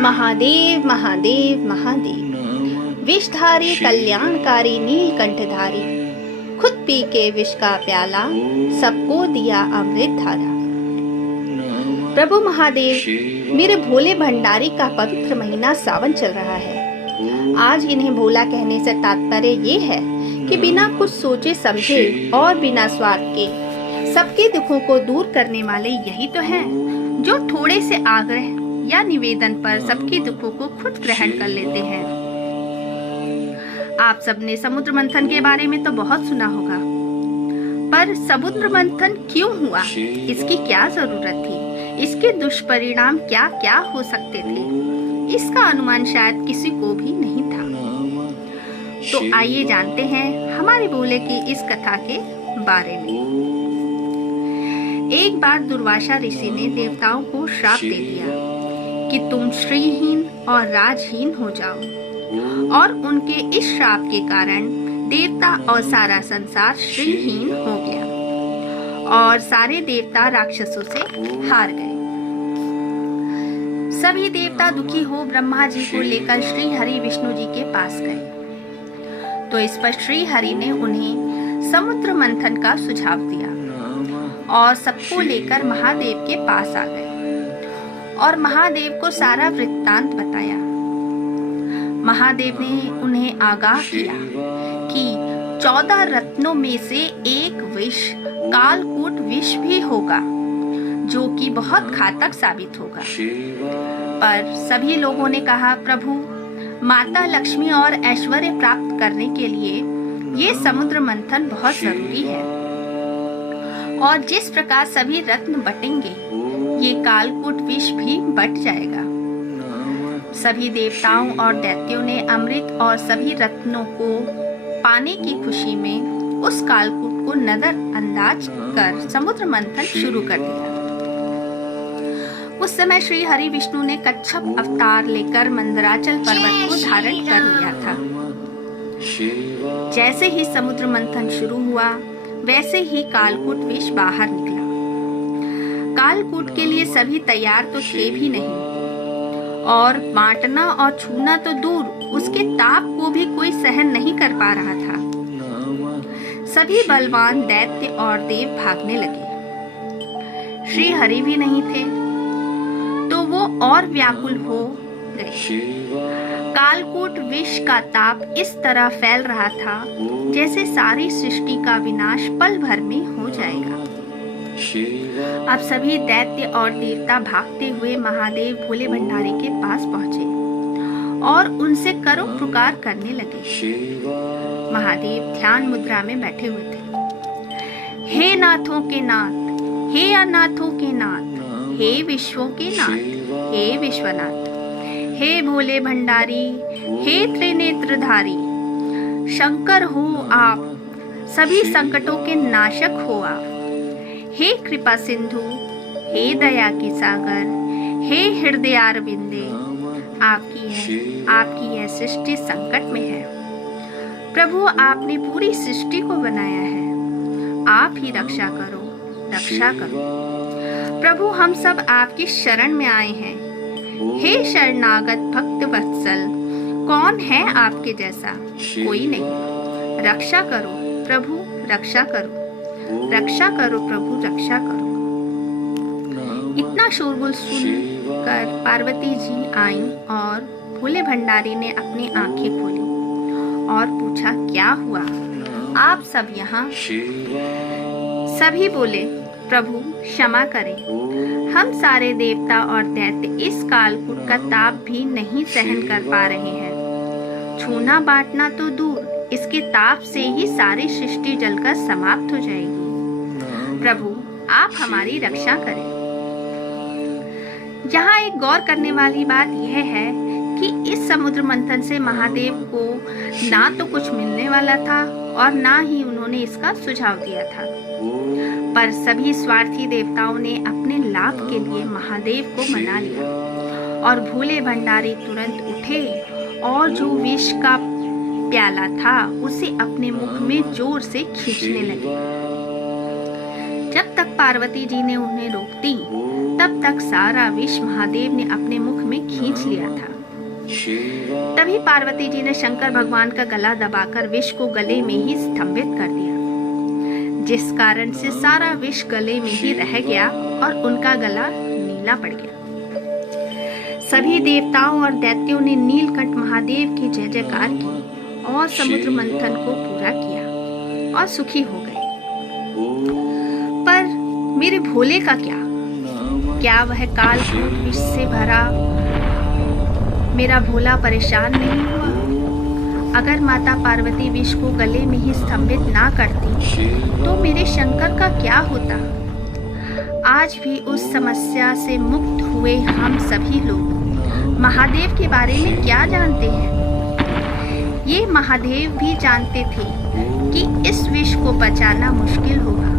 महादेव महादेव महादेव, विषधारी कल्याणकारी नीलकंठधारी, खुद पी के विष का प्याला, सबको दिया अमृत धारा। प्रभु महादेव, मेरे भोले भंडारी का पवित्र महीना सावन चल रहा है। आज इन्हें भोला कहने से तात्पर्य ये है कि बिना कुछ सोचे समझे और बिना स्वार्थ के सबके दुखों को दूर करने वाले यही तो हैं, जो थोड़े से आग्रह या निवेदन पर सबके दुखों को खुद ग्रहण कर लेते हैं। आप सबने समुद्र मंथन के बारे में तो बहुत सुना होगा, पर समुद्र मंथन क्यों हुआ, इसकी क्या जरूरत थी, इसके दुष्परिणाम क्या क्या हो सकते थे, इसका अनुमान शायद किसी को भी नहीं था। तो आइए जानते हैं हमारे भोले की इस कथा के बारे में। एक बार दुर्वासा ऋषि ने देवताओं को श्राप दे दिया कि तुम श्रीहीन और राजहीन हो जाओ, और उनके इस श्राप के कारण देवता और सारा संसार श्रीहीन हो गया और सारे देवता राक्षसों से हार गए। सभी देवता दुखी हो ब्रह्मा जी को लेकर श्री हरि विष्णु जी के पास गए। तो इस पर श्री हरि ने उन्हें समुद्र मंथन का सुझाव दिया और सबको लेकर महादेव के पास आ गए और महादेव को सारा वृत्तांत बताया। महादेव ने उन्हें आगाह किया कि 14 रत्नों में से एक विष कालकूट विष भी होगा, जो कि बहुत घातक साबित होगा। पर सभी लोगों ने कहा, प्रभु, माता लक्ष्मी और ऐश्वर्य प्राप्त करने के लिए ये समुद्र मंथन बहुत जरूरी है, और जिस प्रकार सभी रत्न बटेंगे, ये कालकूट विष भी बट जाएगा। सभी देवताओं और दैत्यों ने अमृत और सभी रत्नों को पाने की खुशी में उस कालकूट को नजरअंदाज कर समुद्र मंथन शुरू कर दिया। उस समय श्री हरि विष्णु ने कच्छप अवतार लेकर मंदराचल पर्वत को धारण कर लिया था। जैसे ही समुद्र मंथन शुरू हुआ, वैसे ही कालकूट विष बाहर निकला। कालकूट के लिए सभी तैयार तो थे भी नहीं, और बांटना और छूना तो दूर, उसके ताप को भी कोई सहन नहीं कर पा रहा था। सभी बलवान दैत्य और देव भागने लगे। श्री हरि भी नहीं थे, तो वो और व्याकुल हो गए। कालकूट विष का ताप इस तरह फैल रहा था जैसे सारी सृष्टि का विनाश पल भर में हो जाएगा। अब सभी दैत्य और देवता भागते हुए महादेव भोले भंडारी के पास पहुंचे और उनसे करो पुकार करने लगे। महादेव ध्यान मुद्रा में बैठे हुए थे। हे नाथों के नाथ, हे अनाथों के नाथ, हे विश्वों के नाथ, हे विश्वनाथ, हे भोले भंडारी, हे त्रिनेत्रधारी, शंकर हो आप, सभी संकटों के नाशक हो आप। हे कृपा सिंधु, हे दया की सागर, हे हृदयारविंदे, आपकी यह सृष्टि संकट में है। प्रभु, आपने पूरी सृष्टि को बनाया है, आप ही रक्षा करो, रक्षा करो। प्रभु, हम सब आपकी शरण में आए हैं। हे शरणागत भक्त वत्सल, कौन है आपके जैसा? कोई नहीं। रक्षा करो प्रभु, रक्षा करो, रक्षा करो प्रभु, रक्षा करो। इतना शोरगुल सुनकर पार्वती जी आईं और भोले भंडारी ने अपनी आंखें खोली और पूछा, क्या हुआ? आप सब यहाँ? सभी बोले, प्रभु क्षमा करें, हम सारे देवता और दैत्य इस कालकूट का ताप भी नहीं सहन कर पा रहे हैं। छूना बांटना तो दूर, इसके ताप से ही सारी सृष्टि जलकर समाप्त हो जाएगी। प्रभु, आप हमारी रक्षा करें। यहाँ एक गौर करने वाली बात यह है कि इस समुद्र मंथन से महादेव को ना तो कुछ मिलने वाला था और ना ही उन्होंने इसका सुझाव दिया था, पर सभी स्वार्थी देवताओं ने अपने लाभ के लिए महादेव को मना लिया और भोले भंडारी तुरंत उठे और जो विष का प्याला था उसे अपने मुख में जोर से खींचने लगे। जब तक पार्वती जी ने उन्हें रोक दी, तब तक सारा विष महादेव ने अपने मुख में खींच लिया था। तभी पार्वती जी ने शंकर भगवान का गला दबाकर विष को गले में ही स्तंभित कर दिया, जिस कारण से सारा विष गले में ही रह गया और उनका गला नीला पड़ गया। सभी देवताओं और दैत्यों ने नीलकंठ महादेव की जय जयकार की और समुद्र मंथन को पूरा किया और सुखी हो गए। पर मेरे भोले का क्या वह कालकूट विष से भरा मेरा भोला परेशान नहीं हुआ? अगर माता पार्वती विष को गले में ही स्तंभित ना करती तो मेरे शंकर का क्या होता? आज भी उस समस्या से मुक्त हुए हम सभी लोग महादेव के बारे में क्या जानते हैं? ये महादेव भी जानते थे कि इस विष को बचाना मुश्किल होगा,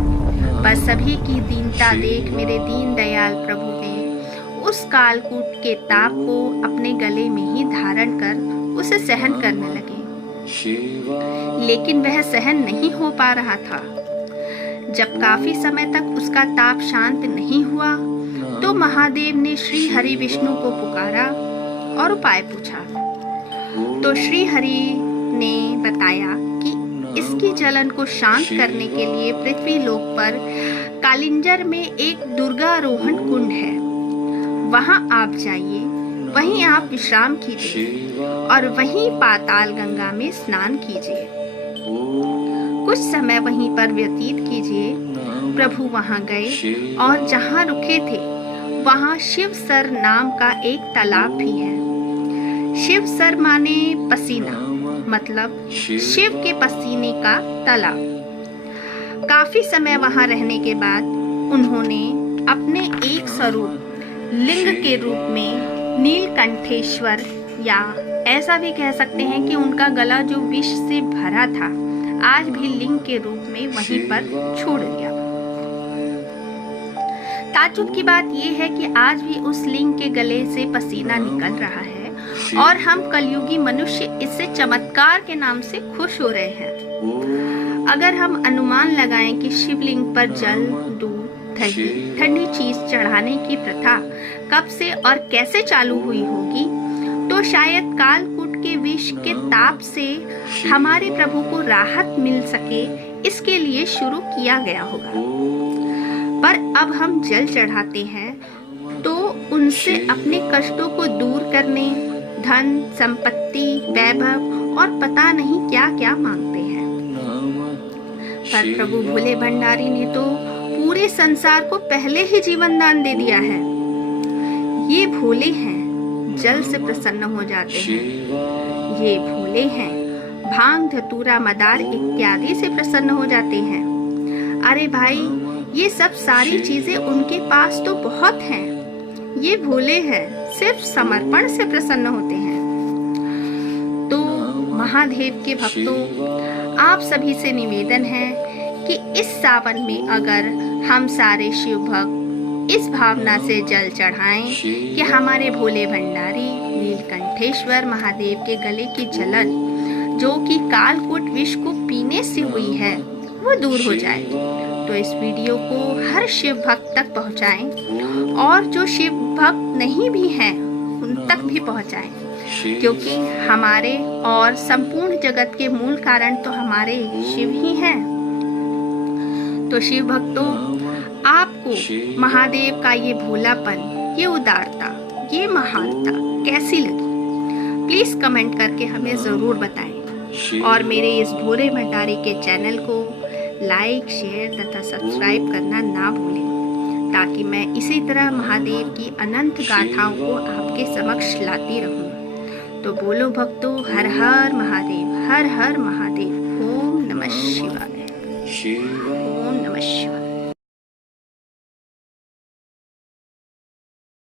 पर सभी की दीनता देख मेरे दीन दयाल प्रभु ने उस कालकूट के ताप को अपने गले में ही धारण कर उसे सहन करने लगे। लेकिन वह सहन नहीं हो पा रहा था। जब काफी समय तक उसका ताप शांत नहीं हुआ तो महादेव ने श्री हरि विष्णु को पुकारा और उपाय पूछा। तो श्री हरि ने बताया कि इसकी जलन को शांत करने के लिए पृथ्वी लोक पर कालिंजर में एक दुर्गारोहण कुंड है, वहां आप जाइए, वहीं आप विश्राम कीजिए और वहीं पाताल गंगा में स्नान कीजिए। कुछ समय वहीं पर व्यतीत कीजिए। प्रभु वहां गए और जहां रुके थे वहां शिवसर नाम का एक तालाब भी है। शिवसर माने पसीना, मतलब शिव के पसीने का तालाब। काफी समय वहां रहने के बाद उन्होंने अपने एक स्वरूप लिंग के रूप में नीलकंठेश्वर, या ऐसा भी कह सकते हैं कि उनका गला जो विष से भरा था आज भी लिंग के रूप में वहीं पर छोड़ दिया। ताज्जुब की बात यह है कि आज भी उस लिंग के गले से पसीना निकल रहा है और हम कलयुगी मनुष्य इससे चमत्कार के नाम से खुश हो रहे हैं। अगर हम अनुमान लगाएं कि शिवलिंग पर जल, दूध, दही, ठंडी चीज चढ़ाने की प्रथा कब से और कैसे चालू हुई होगी, तो शायद कालकूट के विष के ताप से हमारे प्रभु को राहत मिल सके, इसके लिए शुरू किया गया होगा। पर अब हम जल चढ़ाते हैं तो उनसे अपने कष्टों को दूर करने धन, संपत्ति, वैभव और पता नहीं क्या क्या मांगते हैं। पर प्रभु भोले भंडारी ने तो पूरे संसार को पहले ही जीवन दान दे दिया है। ये भोले हैं, जल से प्रसन्न हो जाते हैं। ये भोले हैं, भांग, धतूरा, मदार इत्यादि से प्रसन्न हो जाते हैं। अरे भाई, ये सब सारी चीजें उनके पास तो बहुत हैं। ये भोले हैं, सिर्फ समर्पण से प्रसन्न होते हैं। तो महादेव के भक्तों, आप सभी से निवेदन है कि इस सावन में अगर हम सारे शिव भक्त इस भावना से जल चढ़ाएं कि हमारे भोले भंडारी नीलकंठेश्वर महादेव के गले की जलन, जो कि कालकूट विष को पीने से हुई है, वो दूर हो जाए, तो इस वीडियो को हर शिव भक्त तक पहुंचाएं और जो शिव भक्त नहीं भी हैं उन तक भी पहुंचाएं, क्योंकि हमारे और संपूर्ण जगत के मूल कारण तो हमारे शिव ही हैं। तो शिव भक्तों, आपको महादेव का ये भोलापन, ये उदारता, ये महानता कैसी लगी? प्लीज कमेंट करके हमें जरूर बताएं और मेरे इस भोले भंडारी के चैनल को लाइक, शेयर तथा सब्सक्राइब करना ना भूलें, ताकि मैं इसी तरह महादेव की अनंत गाथाओं को आपके समक्ष लाती रहूं। तो बोलो भक्तों, हर हर महादेव, हर हर महादेव। ओम नमः शिवाय। ओम नमः शिवाय।